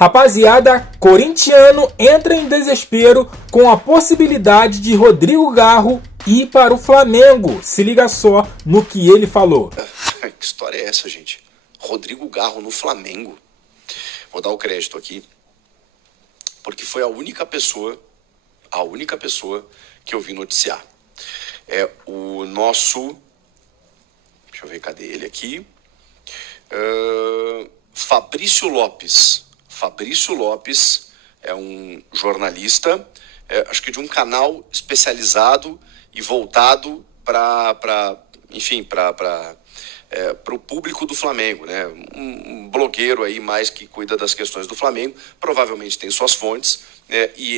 Rapaziada, corintiano entra em desespero com a possibilidade de Rodrigo Garro ir para o Flamengo. Se liga só no que ele falou. Que história é essa, gente? Rodrigo Garro no Flamengo. Vou dar o crédito aqui, porque foi a única pessoa que eu vi noticiar. É o nosso... Deixa eu ver, cadê ele aqui? Fabrício Lopes. Fabrício Lopes é um jornalista, acho que de um canal especializado e voltado para o público do Flamengo, né? Um blogueiro aí mais que cuida das questões do Flamengo, provavelmente tem suas fontes, e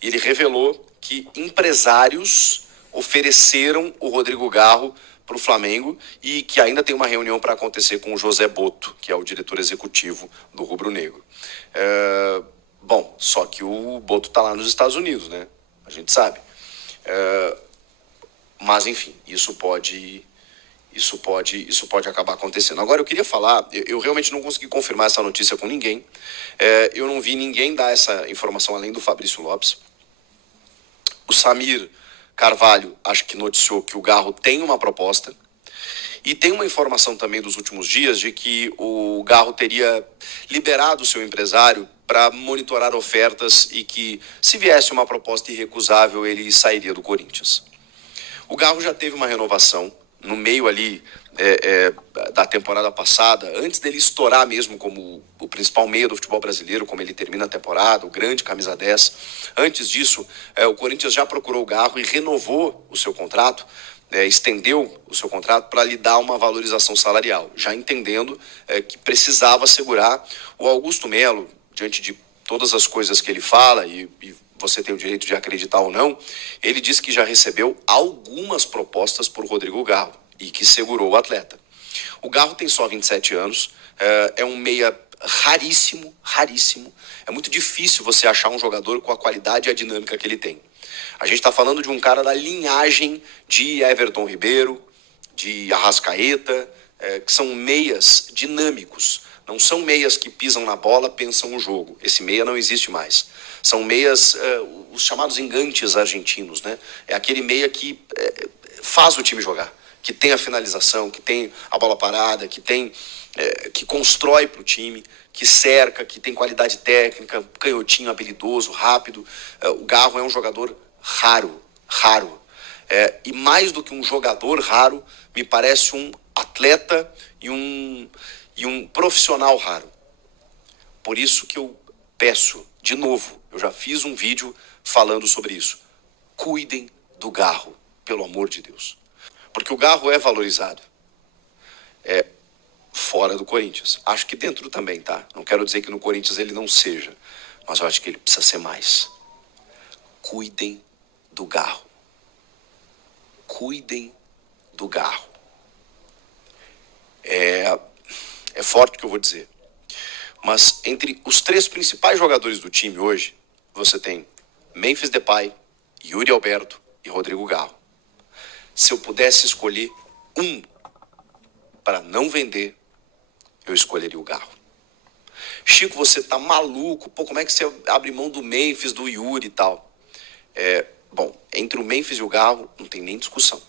ele revelou que empresários ofereceram o Rodrigo Garro para o Flamengo e que ainda tem uma reunião para acontecer com o José Botto, que é o diretor executivo do Rubro Negro. Bom, só que o Botto está lá nos Estados Unidos, né? A gente sabe. Mas, enfim, isso pode acabar acontecendo. Agora, eu queria falar, eu realmente não consegui confirmar essa notícia com ninguém. Eu não vi ninguém dar essa informação além do Fabrício Lopes. O Samir Carvalho, acho que noticiou que o Garro tem uma proposta. E tem uma informação também dos últimos dias de que o Garro teria liberado o seu empresário para monitorar ofertas e que, se viesse uma proposta irrecusável, ele sairia do Corinthians. O Garro já teve uma renovação no meio ali da temporada passada, antes dele estourar mesmo como o principal meia do futebol brasileiro, como ele termina a temporada, o grande camisa 10. Antes disso, o Corinthians já procurou o Garro e renovou o seu contrato, estendeu o seu contrato para lhe dar uma valorização salarial, já entendendo que precisava segurar o Augusto Melo, diante de todas as coisas que ele fala, e você tem o direito de acreditar ou não, ele disse que já recebeu algumas propostas por Rodrigo Garro e que segurou o atleta. O Garro tem só 27 anos, é um meia raríssimo. É muito difícil você achar um jogador com a qualidade e a dinâmica que ele tem. A gente está falando de um cara da linhagem de Everton Ribeiro, de Arrascaeta, que são meias dinâmicos. Não são meias que pisam na bola, pensam o jogo. Esse meia não existe mais. São meias, os chamados engantes argentinos, né? É aquele meia que faz o time jogar, que tem a finalização, que tem a bola parada, que constrói para o time, que cerca, que tem qualidade técnica, canhotinho, habilidoso, rápido. O Garro é um jogador raro. E mais do que um jogador raro, me parece um atleta e um profissional raro. Por isso que eu peço, de novo, eu já fiz um vídeo falando sobre isso. Cuidem do Garro, pelo amor de Deus. Porque o Garro é valorizado. Fora do Corinthians. Acho que dentro também, tá? Não quero dizer que no Corinthians ele não seja, mas eu acho que ele precisa ser mais. Cuidem do Garro. Cuidem do Garro. É forte o que eu vou dizer. Mas entre os três principais jogadores do time hoje, você tem Memphis Depay, Yuri Alberto e Rodrigo Garro. Se eu pudesse escolher um para não vender, eu escolheria o Garro. Chico, você tá maluco? Pô, como é que você abre mão do Memphis, do Yuri e tal? Bom, entre o Memphis e o Garro, não tem nem discussão.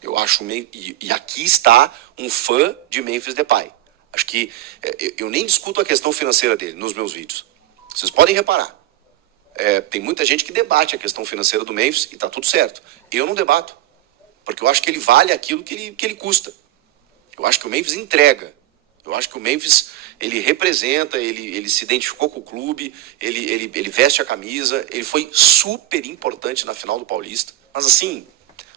Eu acho... E aqui está um fã de Memphis Depay. Acho que eu nem discuto a questão financeira dele nos meus vídeos. Vocês podem reparar. Tem muita gente que debate a questão financeira do Memphis e tá tudo certo. Eu não debato. Porque eu acho que ele vale aquilo que ele custa. Eu acho que o Memphis entrega. Eu acho que o Memphis, ele representa, ele se identificou com o clube, ele veste a camisa, ele foi super importante na final do Paulista. Mas assim,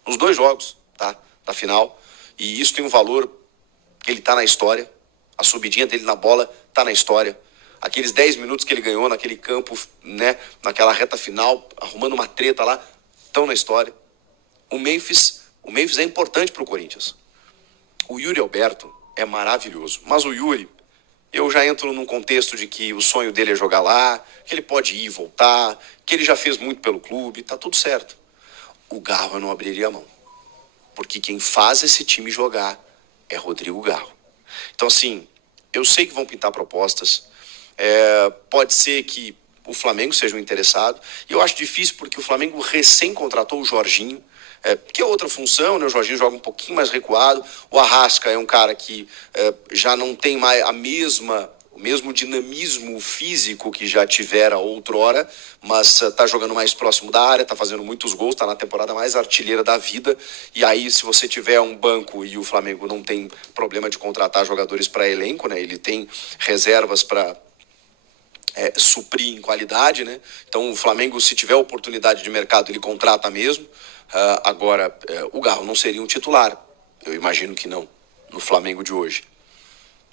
nos 2 jogos, tá? Da final. E isso tem um valor que ele tá na história. A subidinha dele na bola tá na história. Aqueles 10 minutos que ele ganhou naquele campo, né? Naquela reta final, arrumando uma treta lá, estão na história. O Memphis é importante pro Corinthians. O Yuri Alberto é maravilhoso. Mas o Yuri, eu já entro num contexto de que o sonho dele é jogar lá, que ele pode ir e voltar, que ele já fez muito pelo clube, tá tudo certo. O Garro eu não abriria a mão. Porque quem faz esse time jogar é Rodrigo Garro. Então, assim, Eu sei que vão pintar propostas. Pode ser que o Flamengo seja um interessado. E eu acho difícil porque o Flamengo recém contratou o Jorginho, que é outra função, né? O Jorginho joga um pouquinho mais recuado. O Arrasca é um cara que já não tem mais o mesmo dinamismo físico que já tivera outrora, mas está jogando mais próximo da área, está fazendo muitos gols, está na temporada mais artilheira da vida. E aí, se você tiver um banco, e o Flamengo não tem problema de contratar jogadores para elenco, né? Ele tem reservas para suprir em qualidade, né? Então o Flamengo, se tiver oportunidade de mercado, ele contrata mesmo. Agora, o Garro não seria um titular, eu imagino que não, no Flamengo de hoje.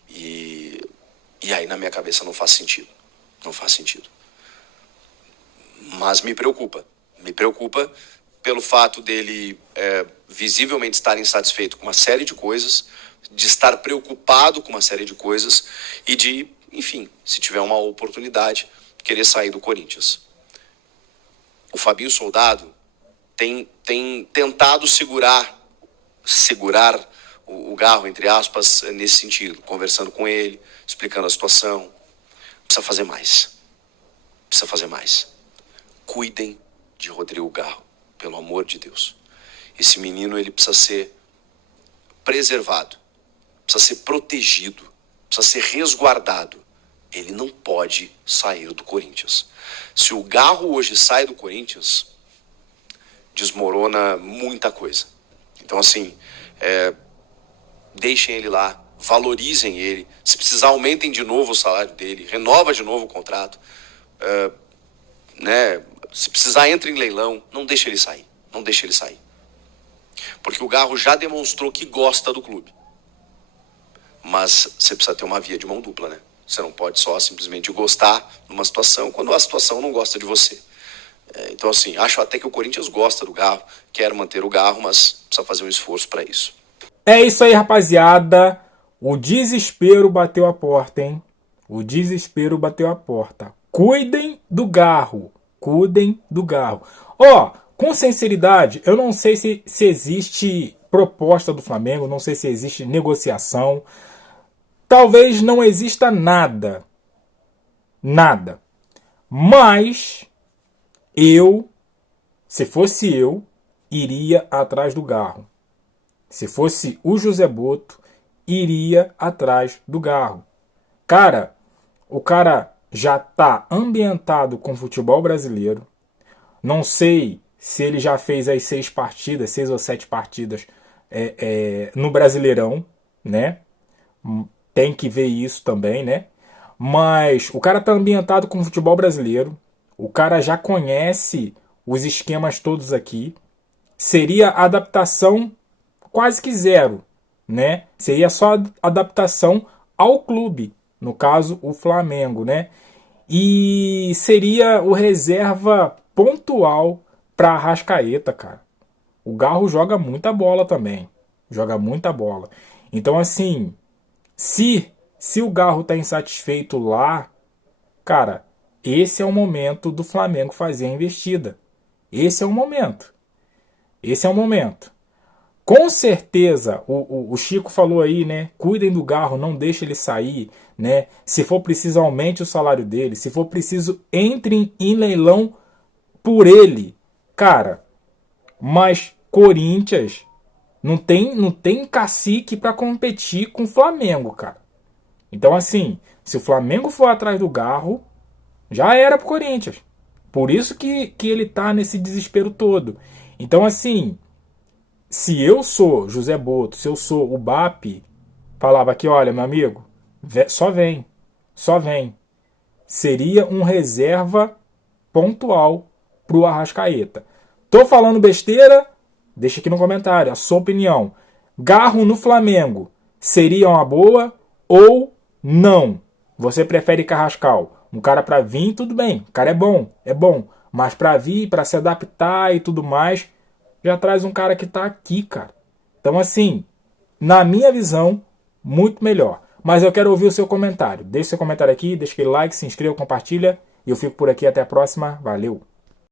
E aí na minha cabeça não faz sentido. Não faz sentido. Mas me preocupa pelo fato dele visivelmente estar insatisfeito com uma série de coisas, de estar preocupado com uma série de coisas e de, enfim, se tiver uma oportunidade, querer sair do Corinthians. O Fabinho Soldado tem tentado segurar o Garro, entre aspas, nesse sentido, conversando com ele, explicando a situação. Precisa fazer mais. Cuidem de Rodrigo Garro, pelo amor de Deus. Esse menino, ele precisa ser preservado, precisa ser protegido, precisa ser resguardado. Ele não pode sair do Corinthians. Se o Garro hoje sai do Corinthians, desmorona muita coisa. Então, assim, deixem ele lá, valorizem ele. Se precisar, aumentem de novo o salário dele, renova de novo o contrato. Se precisar, entre em leilão. Não deixe ele sair. Porque o Garro já demonstrou que gosta do clube. Mas você precisa ter uma via de mão dupla, né? Você não pode só simplesmente gostar numa situação quando a situação não gosta de você. Então, assim, acho até que o Corinthians gosta do Garro, quer manter o Garro, mas precisa fazer um esforço para isso. É isso aí, rapaziada. O desespero bateu a porta, hein? O desespero bateu a porta. Cuidem do Garro. Com sinceridade, eu não sei se existe proposta do Flamengo, não sei se existe negociação. Talvez não exista nada. Mas se fosse eu, iria atrás do Garro. Se fosse o José Boto, iria atrás do Garro. Cara, o cara já está ambientado com o futebol brasileiro. Não sei se ele já fez as 6 ou 7 partidas no Brasileirão, né? Tem que ver isso também, né? Mas o cara está ambientado com o futebol brasileiro. O cara já conhece os esquemas todos aqui. Seria adaptação quase que zero, né? Seria só adaptação ao clube, no caso o Flamengo, né? E seria o reserva pontual para Arrascaeta, cara. O Garro joga muita bola também, Então, assim, se o Garro tá insatisfeito lá, cara, esse é o momento do Flamengo fazer a investida. Esse é o momento. Com certeza, o Chico falou aí, né? Cuidem do Garro, não deixem ele sair, né? Se for preciso, aumente o salário dele. Se for preciso, entrem em leilão por ele. Cara, mas Corinthians não tem cacique para competir com o Flamengo, cara. Então, assim, se o Flamengo for atrás do Garro, já era pro Corinthians. Por isso que ele tá nesse desespero todo. Então, assim, se eu sou José Boto, se eu sou o BAP, falava aqui, olha, meu amigo, só vem. Seria um reserva pontual pro Arrascaeta. Tô falando besteira? Deixa aqui no comentário a sua opinião. Garro no Flamengo seria uma boa ou não? Você prefere Carrascal? Um cara pra vir, tudo bem. O cara é bom. Mas pra vir, pra se adaptar e tudo mais, já traz um cara que tá aqui, cara. Então, assim, na minha visão, muito melhor. Mas eu quero ouvir o seu comentário. Deixe seu comentário aqui, deixa aquele like, se inscreva, compartilha. E eu fico por aqui. Até a próxima. Valeu!